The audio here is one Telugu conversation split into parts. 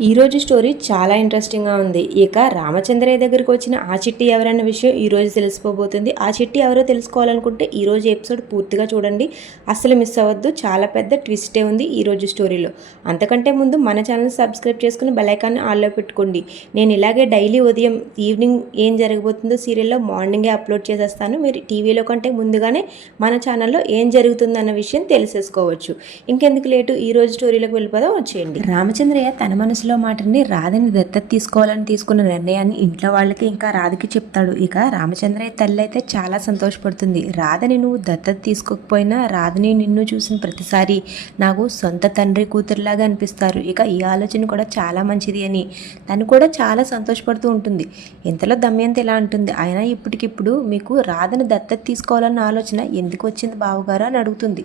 ఈరోజు స్టోరీ చాలా ఇంట్రెస్టింగ్గా ఉంది. ఇక రామచంద్రయ్య దగ్గరికి వచ్చిన ఆ చిట్టి ఎవరన్న విషయం ఈరోజు తెలిసిపోబోతుంది. ఆ చిట్టి ఎవరో తెలుసుకోవాలనుకుంటే ఈరోజు ఎపిసోడ్ పూర్తిగా చూడండి, అస్సలు మిస్ అవ్వద్దు. చాలా పెద్ద ట్విస్టే ఉంది ఈరోజు స్టోరీలో. అంతకంటే ముందు మన ఛానల్ సబ్స్క్రైబ్ చేసుకుని బెల్ ఐకాన్ని ఆన్లో పెట్టుకోండి. నేను ఇలాగే డైలీ ఉదయం ఈవినింగ్ ఏం జరగబోతుందో సీరియల్లో మార్నింగే అప్లోడ్ చేసేస్తాను. మీరు టీవీలో కంటే ముందుగానే మన ఛానల్లో ఏం జరుగుతుందన్న విషయం తెలిసేసుకోవచ్చు. ఇంకెందుకు లేటు, ఈరోజు స్టోరీలోకి వెళ్ళిపోదాం, వచ్చేయండి. రామచంద్రయ్య తన మనసులో మాటని రాధని దత్తత తీసుకోవాలని తీసుకున్న నిర్ణయాన్ని ఇంట్లో వాళ్ళకి ఇంకా రాధకి చెప్తాడు. ఇక రామచంద్రయ్య తల్లి అయితే చాలా సంతోషపడుతుంది. రాధని నువ్వు దత్తత తీసుకోకపోయినా రాధని నిన్ను చూసిన ప్రతిసారి నాకు సొంత తండ్రి కూతురులాగా అనిపిస్తారు. ఇక ఈ ఆలోచన కూడా చాలా మంచిది అని తను కూడా చాలా సంతోషపడుతూ ఉంటుంది. ఇంతలో దమయంతి ఇలా అంటుంది, ఆయన ఇప్పటికిప్పుడు మీకు రాధని దత్తత తీసుకోవాలన్న ఆలోచన ఎందుకు వచ్చింది బావగారు అని అడుగుతుంది.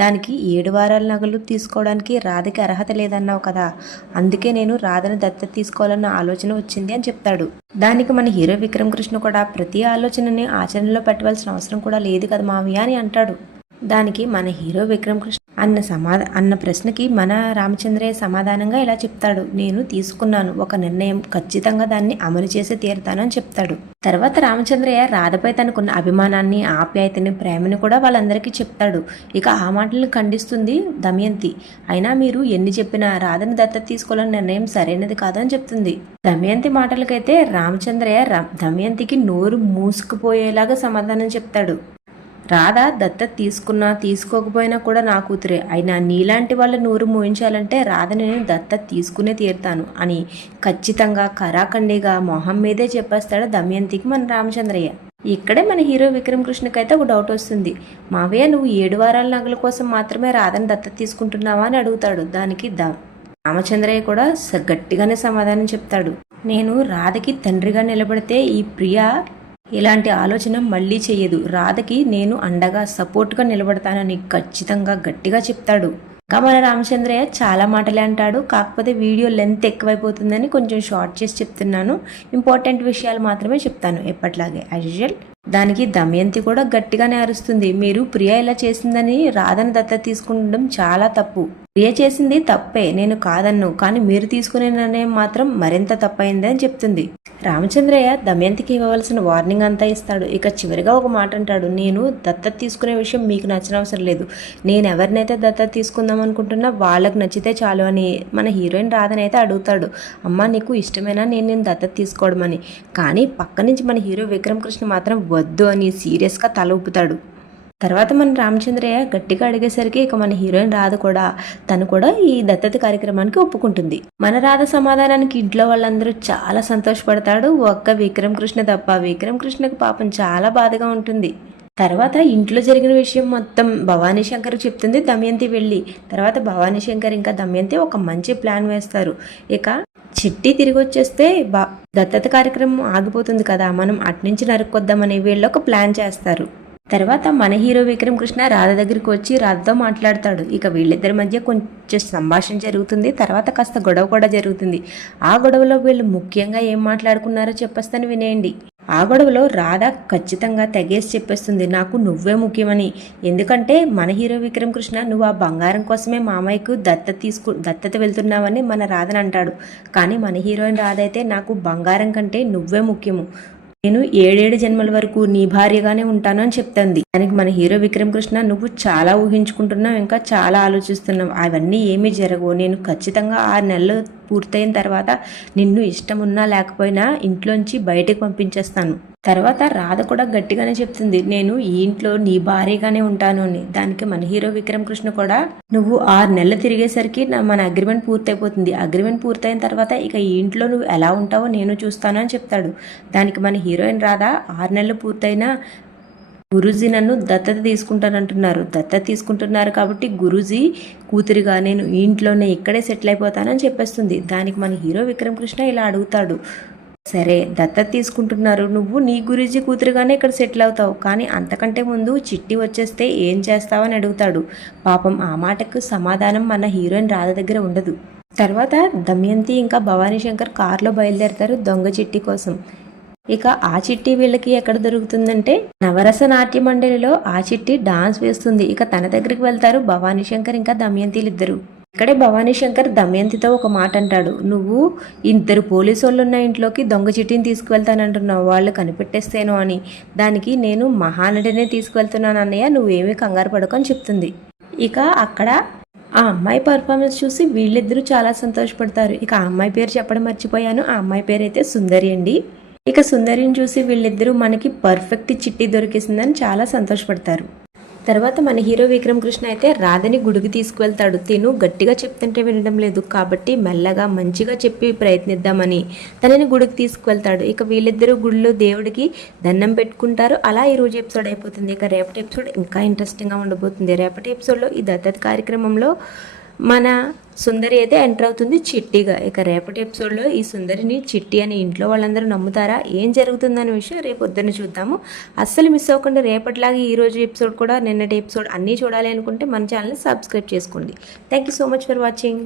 దానికి 7 వారాల నగలు తీసుకోవడానికి రాధకి అర్హత లేదన్నావు కదా, అందుకే నేను రాధను దత్తత తీసుకోవాలన్న ఆలోచన వచ్చింది అని చెప్తాడు. దానికి మన హీరో విక్రమ్ కృష్ణ కూడా ప్రతి ఆలోచనని ఆచరణలో పెట్టవలసిన అవసరం కూడా లేదు కదా మావయ్య అని అంటాడు. దానికి మన హీరో విక్రమ్ కృష్ణ అన్న ప్రశ్నకి మన రామచంద్రయ్య సమాధానంగా ఇలా చెప్తాడు, నేను తీసుకున్నాను ఒక నిర్ణయం, ఖచ్చితంగా దాన్ని అమలు చేసి తీరుతానని చెప్తాడు. తర్వాత రామచంద్రయ్య రాధపై తనకున్న అభిమానాన్ని, ఆప్యాయతని, ప్రేమని కూడా వాళ్ళందరికీ చెప్తాడు. ఇక ఆ మాటలను ఖండిస్తుంది దమయంతి. అయినా మీరు ఎన్ని చెప్పినా రాధని దత్తత తీసుకోవాలని నిర్ణయం సరైనది కాదని చెప్తుంది. దమయంతి మాటలకైతే రామచంద్రయ్య దమయంతికి నోరు మూసుకుపోయేలాగా సమాధానం చెప్తాడు. రాధ దత్తత తీసుకున్నా తీసుకోకపోయినా కూడా నా కూతురే, అయినా నీలాంటి వాళ్ళ నోరు మోయించాలంటే రాధని నేను దత్తత తీసుకునే తీరుతాను అని ఖచ్చితంగా కరాఖండిగా మొహం మీదే చెప్పేస్తాడు దమయంతికి మన రామచంద్రయ్య. ఇక్కడే మన హీరో విక్రమ్ కృష్ణకైతే ఒక డౌట్ వస్తుంది. మావయ్య నువ్వు 7 వారాల నగల కోసం మాత్రమే రాధని దత్తత తీసుకుంటున్నావా అని అడుగుతాడు. దానికి రామచంద్రయ్య కూడా గట్టిగానే సమాధానం చెప్తాడు, నేను రాధకి తండ్రిగా నిలబడితే ఈ ప్రియ ఇలాంటి ఆలోచన మళ్ళీ చెయ్యదు, రాధకి నేను అండగా సపోర్ట్గా నిలబడతానని ఖచ్చితంగా గట్టిగా చెప్తాడు. ఇంకా మన రామచంద్రయ్య చాలా మాటలే అంటాడు, కాకపోతే వీడియో లెంత్ ఎక్కువైపోతుందని కొంచెం షార్ట్ చేసి చెప్తున్నాను, ఇంపార్టెంట్ విషయాలు మాత్రమే చెప్తాను ఎప్పట్లాగే యాజ్ యూజువల్. దానికి దమయంతి కూడా గట్టిగానే అరుస్తుంది, మీరు ప్రియ ఇలా చేసిందని రాధని దత్తత తీసుకుంటడం చాలా తప్పు. ప్రియ చేసింది తప్పే, నేను కాదన్ను, కానీ మీరు తీసుకునే నిర్ణయం మాత్రం మరింత తప్పైంది అని చెప్తుంది. రామచంద్రయ్య దమయంతికి ఇవ్వవలసిన వార్నింగ్ అంతా ఇస్తాడు. ఇక చివరిగా ఒక మాట అంటాడు, నేను దత్తత తీసుకునే విషయం మీకు నచ్చనవసరం లేదు, నేను ఎవరినైతే దత్తత తీసుకుందాం అనుకుంటున్నా వాళ్ళకి నచ్చితే చాలు అని మన హీరోయిన్ రాధనైతే అడుగుతాడు. అమ్మ నీకు ఇష్టమేనా నేను దత్తత తీసుకోవడం అని. కానీ పక్క నుంచి మన హీరో విక్రమ్ కృష్ణ మాత్రం వద్దు అని సీరియస్గా తల ఊపుతాడు. తర్వాత మన రామచంద్రయ్య గట్టిగా అడిగేసరికి ఇక మన హీరోయిన్ రాధ కూడా తను కూడా ఈ దత్తత కార్యక్రమానికి ఒప్పుకుంటుంది. మన రాధ సమాధానానికి ఇంట్లో వాళ్ళందరూ చాలా సంతోషపడతాడు, ఒక్క విక్రమ్ కృష్ణ తప్ప. విక్రమ్ కృష్ణకు పాపం చాలా బాధగా ఉంటుంది. తర్వాత ఇంట్లో జరిగిన విషయం మొత్తం భవానీ శంకర్ చెప్తుంది దమయంతి వెళ్ళి. తర్వాత భవానీ శంకర్ ఇంకా దమయంతి ఒక మంచి ప్లాన్ వేస్తారు. ఇక చిట్టి తిరిగి వచ్చేస్తే దత్తత కార్యక్రమం ఆగిపోతుంది కదా, మనం అట్నుంచి నరుక్కొద్దామని వీళ్ళు ఒక ప్లాన్ చేస్తారు. తర్వాత మన హీరో విక్రమ్ కృష్ణ రాధ దగ్గరికి వచ్చి రాధతో మాట్లాడతాడు. ఇక వీళ్ళిద్దరి మధ్య కొంచెం సంభాషణ జరుగుతుంది. తర్వాత కాస్త గొడవ కూడా జరుగుతుంది. ఆ గొడవలో వీళ్ళు ముఖ్యంగా ఏం మాట్లాడుకున్నారో చెప్పేస్తాను వినేయండి. ఆ గొడవలో రాధ ఖచ్చితంగా తెగేసి చెప్పేస్తుంది, నాకు నువ్వే ముఖ్యమని. ఎందుకంటే మన హీరో విక్రమ్ కృష్ణ నువ్వు ఆ బంగారం కోసమే మామయ్యకు దత్తత వెళ్తున్నావని మన రాధని అంటాడు. కానీ మన హీరోయిన్ రాధ అయితే నాకు బంగారం కంటే నువ్వే ముఖ్యము, నేను 7 జన్మల వరకు నీ భార్యగానే ఉంటాను అని చెప్తుంది. దానికి మన హీరో విక్రమ్ కృష్ణ నువ్వు చాలా ఊహించుకుంటున్నావు, ఇంకా చాలా ఆలోచిస్తున్నావు, అవన్నీ ఏమీ జరగవు, నేను ఖచ్చితంగా 6 నెలలు పూర్తయిన తర్వాత నిన్ను ఇష్టం ఉన్నా లేకపోయినా ఇంట్లోంచి బయటకు పంపించేస్తాను. తర్వాత రాధ కూడా గట్టిగానే చెప్తుంది, నేను ఈ ఇంట్లో నీ భార్యగానే ఉంటాను అని. దానికి మన హీరో విక్రమ్ కృష్ణ కూడా నువ్వు 6 నెలలు తిరిగేసరికి మన అగ్రిమెంట్ పూర్తయిపోతుంది, అగ్రిమెంట్ పూర్తయిన తర్వాత ఇక ఈ ఇంట్లో నువ్వు ఎలా ఉంటావో నేను చూస్తాను అని చెప్తాడు. దానికి మన హీరోయిన్ రాధ 6 నెలలు పూర్తయినా గురూజీ నన్ను దత్తత తీసుకుంటానంటున్నారు, దత్తత తీసుకుంటున్నారు కాబట్టి గురూజీ కూతురిగా నేను ఈ ఇంట్లోనే ఇక్కడే సెటిల్ అయిపోతానని చెప్పేస్తుంది. దానికి మన హీరో విక్రమ్ కృష్ణ ఇలా అడుగుతాడు, సరే దత్తత తీసుకుంటున్నారు, నువ్వు నీ గురూజీ కూతురుగానే ఇక్కడ సెటిల్ అవుతావు, కానీ అంతకంటే ముందు చిట్టి వచ్చేస్తే ఏం చేస్తావని అడుగుతాడు. పాపం ఆ మాటకు సమాధానం మన హీరోయిన్ రాధ దగ్గర ఉండదు. తర్వాత దమయంతి ఇంకా భవానీ శంకర్ కారులో బయలుదేరతారు దొంగ చిట్టి కోసం. ఇక ఆ చిట్టి వీళ్ళకి ఎక్కడ దొరుకుతుందంటే నవరస నాట్య మండలిలో ఆ చిట్టి డాన్స్ వేస్తుంది. ఇక తన దగ్గరికి వెళ్తారు భవానీ శంకర్ ఇంకా దమయంతిలు ఇద్దరు. ఇక్కడే భవానీ శంకర్ దమయంతితో ఒక మాట అంటాడు, నువ్వు ఇద్దరు పోలీసు వాళ్ళు ఉన్న ఇంట్లోకి దొంగ చిట్టిని తీసుకువెళ్తానంటున్నావు, వాళ్ళు కనిపెట్టేస్తేనో అని. దానికి నేను మహానటినే తీసుకువెళ్తున్నాను అన్నయ్య, నువ్వేమీ కంగారు పడకని చెప్తుంది. ఇక అక్కడ ఆ అమ్మాయి పర్ఫార్మెన్స్ చూసి వీళ్ళిద్దరూ చాలా సంతోషపడతారు. ఇక ఆ అమ్మాయి పేరు చెప్పడం మర్చిపోయాను, ఆ అమ్మాయి పేరు అయితే సుందరి అండి. ఇక సుందరిని చూసి వీళ్ళిద్దరూ మనకి పర్ఫెక్ట్ చిట్టి దొరికేసిందని చాలా సంతోషపడతారు. తర్వాత మన హీరో విక్రమ్ కృష్ణ అయితే రాధని గుడికి తీసుకువెళ్తాడు. తిను గట్టిగా చెప్తుంటే వినడం లేదు కాబట్టి మెల్లగా మంచిగా చెప్పి ప్రయత్నిద్దామని తనని గుడికి తీసుకువెళ్తాడు. ఇక వీళ్ళిద్దరూ గుడిలో దేవుడికి దండం పెట్టుకుంటారు. అలా ఈరోజు ఎపిసోడ్ అయిపోతుంది. ఇక రేపటి ఎపిసోడ్ ఇంకా ఇంట్రెస్టింగ్గా ఉండబోతుంది. రేపటి ఎపిసోడ్లో ఈ దత్తత కార్యక్రమంలో మన సుందరి అయితే ఎంటర్ అవుతుంది చిట్టిగా. ఇక రేపటి ఎపిసోడ్లో ఈ సుందరిని చిట్టి అని ఇంట్లో వాళ్ళందరూ నమ్ముతారా, ఏం జరుగుతుందనే విషయం రేపు పొద్దున్న చూద్దాము. అస్సలు మిస్ అవ్వకుండా రేపటిలాగా ఈరోజు ఎపిసోడ్ కూడా నిన్నటి ఎపిసోడ్ అన్నీ చూడాలి అనుకుంటే మన ఛానల్ని సబ్స్క్రైబ్ చేసుకోండి. Thank you so much for watching.